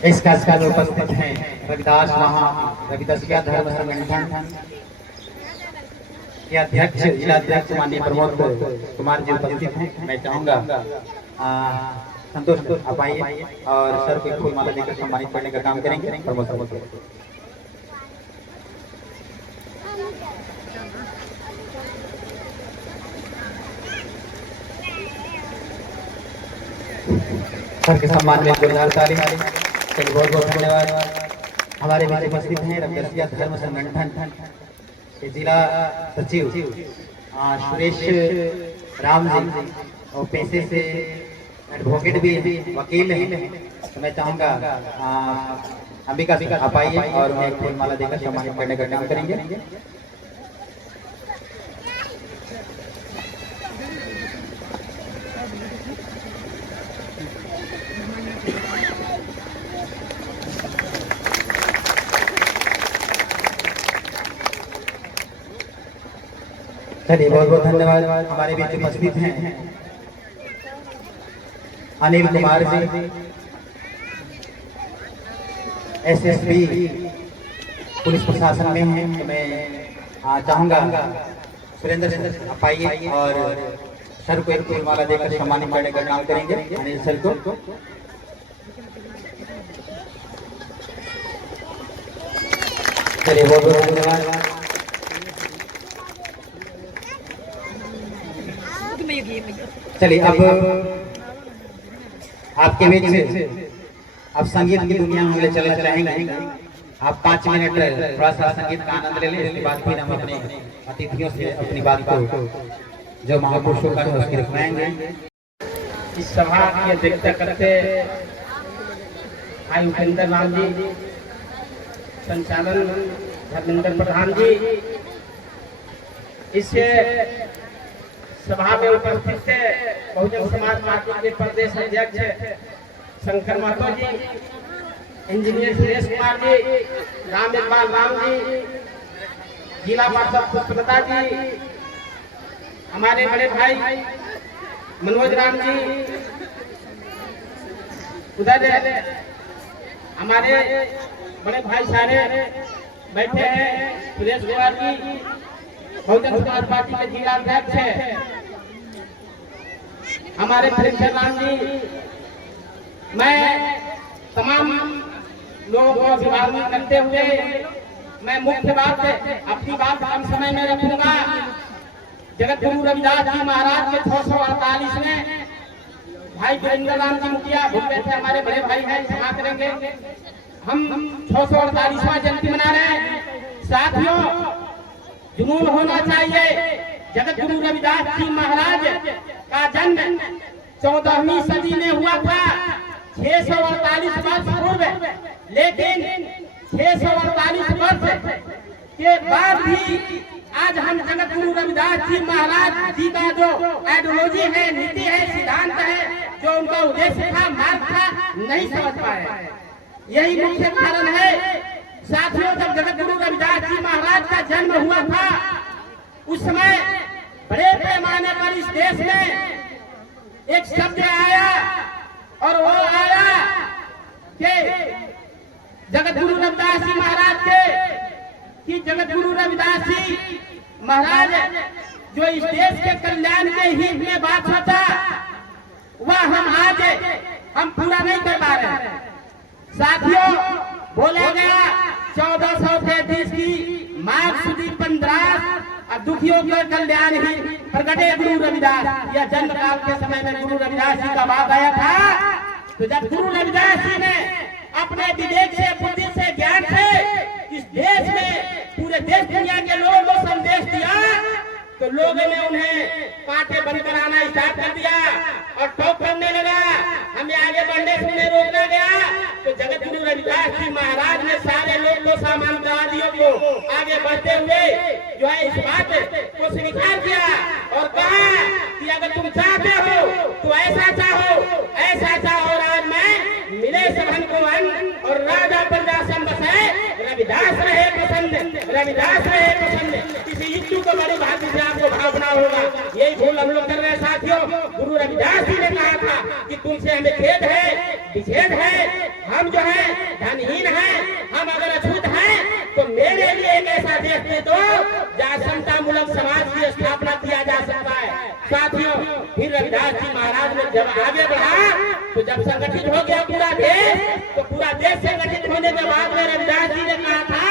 इस कार्यक्रम में उपस्थित हैं रविदास रविदासिया धर्म संगठन के अध्यक्ष जिला अध्यक्ष माननीय प्रमोद कुमार जी उपस्थित हैं। मैं चाहूंगा संतोष आप आइए और सर को फूल माला देकर सम्मानित करने का काम करेंगे। प्रमोद सर के सम्मान में जोरदार ताली। चलिए बहुत बहुत धन्यवाद। हमारे बीच उपस्थित हैं रविदासिया धर्म संगठन के जिला सचिव सुरेश राम जी और पेशे से एडवोकेट भी वकील हैं। तो मैं चाहूँगा अंबिका आप आइए और उन्हें फूल माला देकर सम्मानित करने का काम करेंगे। चलिए बहुत बहुत धन्यवाद। हमारे बीच उपस्थित हैं अनिल कुमार जी एसएसपी पुलिस प्रशासन में हैं। तो मैं चाहूँगा सुरेंद्र सर आप आइए और सर को एक फूल माला देकर सम्मानित करने का काम करेंगे। अनिल सर को चलिए बहुत बहुत धन्यवाद। चलिए अब आपके बीच अब संगीत की दुनिया में ले चलना चाहेंगे। आप 5 मिनट थोड़ा सा संगीत का आनंद ले लें। इसके बाद फिर हम अपने अतिथियों से अपनी बात को जो महापुरुषों का है उसकी रखवाएंगे। इस सभा की अध्यक्षता करते भाई उपेंद्र राम जी, संचालन धर्मेंद्र प्रधान जी, इससे सभा में उपस्थित थे बहुजन समाज पार्टी के प्रदेश अध्यक्ष शंकर महतो जी, इंजीनियर सुरेश कुमार जी, राम इकबाल राम जी, जिला पार्षद पुष्पलता जी, हमारे बड़े भाई मनोज राम जी, उधर हमारे बड़े भाई सारे बैठे हैं, सुरेश कुमार जी बहुजन समाज पार्टी के जिला अध्यक्ष है, हमारे प्रेमचंद राम जी। मैं तमाम लोगों को अभिवादन करते हुए मैं मुख्य बात अपनी बात कम समय में रखूंगा। जगत गुरु रविदास जी महाराज के 648 में भाई वीरेंद्र राम जी मुखिया भूल थे, हमारे बड़े भाई हैं, क्षमा करेंगे। हम 648वां जयंती मना रहे हैं। साथियों, जुनून होना चाहिए। जगत गुरु रविदास जी महाराज का जन्म 14वीं सदी में हुआ था, 648 वर्ष पूर्व। लेकिन 648 वर्ष के बाद भी आज हम जगत गुरु रविदास जी महाराज जी का जो आइडियोलॉजी है, नीति है, सिद्धांत है, जो उनका उद्देश्य था, मार्ग था, नहीं समझ पाए। यही मुख्य कारण है। साथियों, जब जगत गुरु रविदास जी महाराज का जन्म हुआ था उस समय बड़े पैमाने पर इस देश में एक शब्द आया और वो आया कि जगत गुरु रविदास जी महाराज के जगत गुरु रविदास जी महाराज जो इस देश के कल्याण के हित में बात होता वह हम पूरा नहीं कर पा रहे। साथियों, बोला गया 1433 की माघ सुदी 15 दुखियों के कल्याण ही प्रगटे गुरु रविदास। यह जन्म काल के समय में गुरु रविदास जी का बात आया था। तो जब गुरु रविदास जी ने अपने विवेक से, बुद्धि से, ज्ञान से इस देश में पूरे देश दुनिया के लोगों को संदेश दिया तो लोगों ने उन्हें कांटे बंद कराना स्टार्ट कर दिया और टॉप करने लगा। हमें आगे बढ़ने से उन्हें रोकना गया तो जगत गुरु रविदास जी महाराज ने सारे लोग को सामान्यवादियों को आगे बढ़ते हुए जो है इस बात को स्वीकार किया और कहा कि अगर तुम चाहते हो तो ऐसा चाहो। आज मैं मिले सबन को और राजा प्रजा संबसे, रविदास रहे पसंद। इसी युक्ति को बड़ी भांति से आपको भावना होगा। यही भूल हम लोग कर रहे हैं साथियों। गुरु रविदास जी ने कहा था कि तुमसे हमें खेद है, विच्छेद है। हम जो है से तो समतामूलक समाज की स्थापना किया जा सकता है। साथियों, फिर रविदास जी महाराज ने जब आगे बढ़ा तो जब संगठित हो गया पूरा देश, तो पूरा देश संगठित होने के बाद में रविदास जी ने कहा था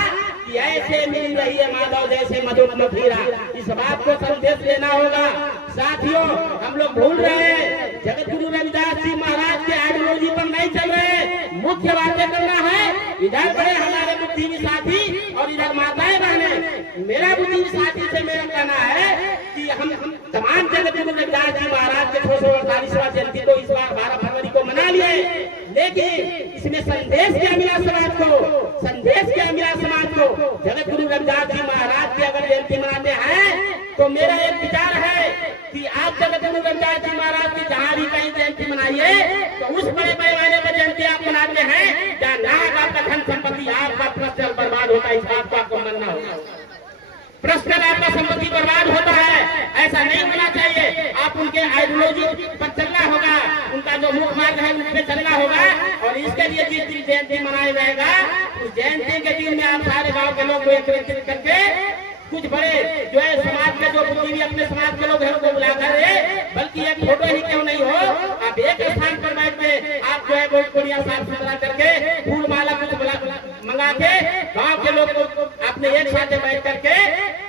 कि ऐसे मिल रही है माधव जैसे मधुर मथुरा, इस बात को संदेश लेना होगा। साथियों, हम लोग भूल रहे हैं, जगत गुरु रविदास जी महाराज के आइडियोलॉजी पर नहीं चल रहे। मुख्य बातें करना है, इधर बड़े हमारे बुद्धिजीवी साथी और इधर माताएं बहनें। मेरा बुद्धिजीवी साथी से मेरा कहना है कि हम तमाम जगत गुरु रविदास जी महाराज के 648वां जयंती को इस बार 12 फरवरी को मना लिए, लेकिन इसमें संदेश क्या मिला समाज को? संदेश क्या मिला समाज को? जगत गुरु रविदास जी महाराज की अगर जयंती मनाते हैं तो मेरा एक विचार है कि आप जगत गुरु रविदास जी महाराज की जहाँ भी कहीं जयंती मनाइए तो उस बड़े पैमाने पर जयंती आप मनाते हैं जहाँ नाहक आपका धन संपत्ति आपका प्रश्न बर्बाद होता है, इस बात को आपको मानना होगा। प्रश्न आपका संपत्ति बर्बाद होता है, ऐसा नहीं होना चाहिए। आप उनके आइडियोलॉजी पर चलना होगा, उनका जो मुख्य मार्ग है उस पर चलना होगा। और इसके लिए जिस दिन जयंती मनाया जाएगा उस जयंती के दिन में आप सारे गांव के लोग को एकत्रित करके कुछ बड़े जो है समाज के जो बुद्धिजीवी अपने समाज के लोग हैं उनको बुलाकर, बल्कि एक फोटो ही क्यों नहीं हो, आप एक स्थान पर बैठ के आप जो है बहुत बढ़िया साफ सुथरा करके फूल माला कुछ मंगा के गांव के लोग को अपने एक साथ बैठ करके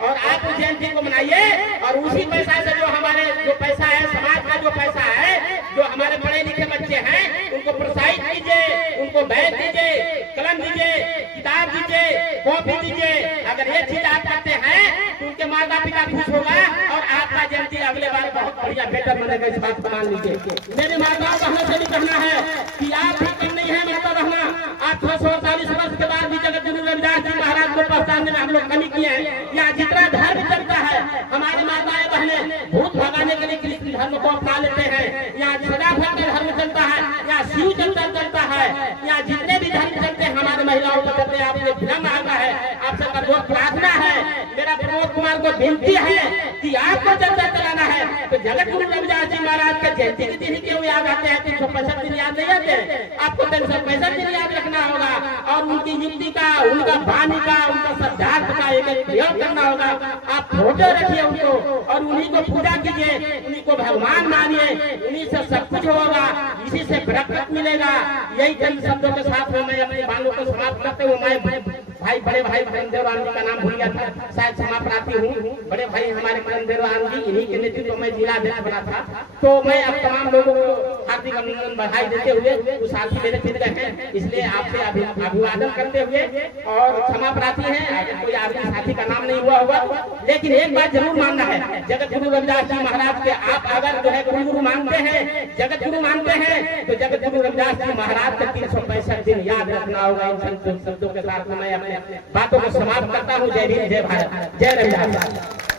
और आप उस जयंती को मनाइए। और उसी पैसा से जो हमारे जो पैसा है समाज का जो पैसा है, जो हमारे पढ़े लिखे बच्चे हैं उनको प्रोत्साहित कीजिए, उनको बैग दीजिए, कलम दीजिए, किताब दीजिए, कॉपी दीजिए। अगर ये चीज आप करते हैं तो उनके माता पिता खुश होगा और आपका जयंती अगले बार बहुत बढ़िया बेहतर बनेगा, इस बात को मान लीजिए। मेरे माताओं बहनों से भी कहना है कि आप भी कम नहीं है माता बहना, आप 648 वर्ष के बाद भी जगत गुरु रविदास जी महाराज को पहचानने में हम लोग कमी किए हैं। यहाँ जितना धर्म चलता है हमारी माताएं बहनें भूत भगाने के लिए कृष्ण धर्म को अपना लेते हैं। यहाँ सदाफल का धर्म चलता है, यहाँ शिव चलता है, यहाँ जितने भी धर्म चलते हैं हमारे महिलाओं को चलते हैं। आपने भ्रम आता है, आप सबका बहुत प्रार्थना है, मेरा प्रमोद कुमार को विनती है कि आपको चर्चा चलाना है तो जगत गुरु रविदास जी महाराज के जयंती के दिन क्यों याद आते हैं? 365 दिन याद नहीं आते? आपको 365 दिन याद रखना होगा और उनकी युक्ति का, उनका वाणी का, उनका शब्दार्थ का एक प्रयोग करना होगा। आप फोटो रखिए उनको और उन्हीं को पूजा कीजिए, उन्हीं को भगवान मानिए, उन्हीं से सब कुछ होगा, इसी से बरकत मिलेगा। यही चंद शब्दों के साथ में मैं अपने बालों को समाप्त करते हुए मैं भाई बड़े भाई करणदेवराम जी का नाम भूल गया था, शायद क्षमा प्रार्थी हूँ। बड़े भाई हमारे करणदेवराम जी, इन्हीं के नेतृत्व में जिला अध्यक्ष बना था। तो मैं अब तमाम लोगों को हार्दिक अभिनंदन बधाई देते हुए, वो साथी मेरे चिंतक हैं इसलिए आपसे अभिवादन करते हुए और क्षमा प्रार्थी हैं, अगर कोई आपके साथी का नाम नहीं हुआ होगा। लेकिन एक बात जरूर मानना है, जगत गुरु रविदास जी महाराज के आप अगर जो है गुरु मानते हैं, जगत गुरु मानते हैं तो जगत गुरु रविदास जी महाराज के 365 दिन याद रखना होगा। इन शब्दों के साथ मैं अपने बातों को समाप्त करता हूँ। जय भीम, जय भारत, जय रविदास।